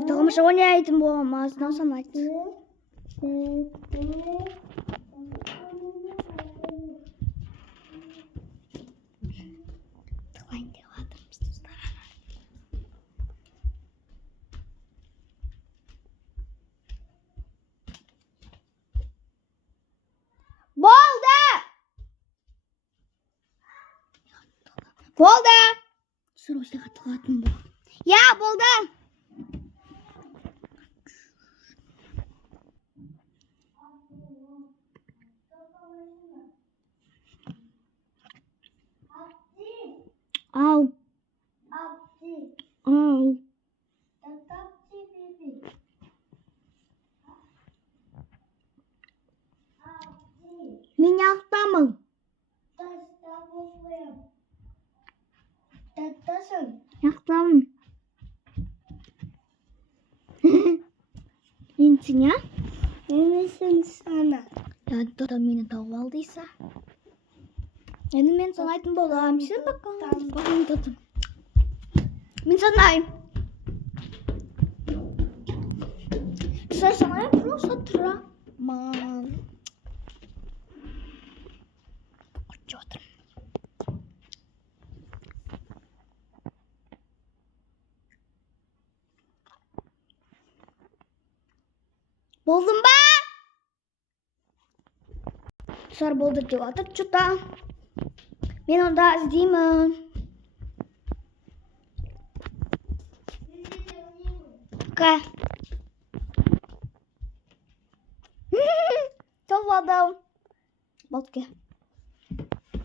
Tamamsa oynayaydım bu olmaz. Nasıl açtı? Болды. Срочно қатылатын бұл. Я, болды. Ау. Ау. Мен яқтамын. Яқтамын. Мен сен, я? Емесің сана. Да мені тауып алдıysa. Енді мен санайтын болам. Сен баққан. Бағын тұтым. Мен санайым. Сен санайым просто тұраман. Құтчы отырым. Болдым ба? Сар болды деп атып жұта. Мен онда іздеймін. Қа? Толадым. Болды ке.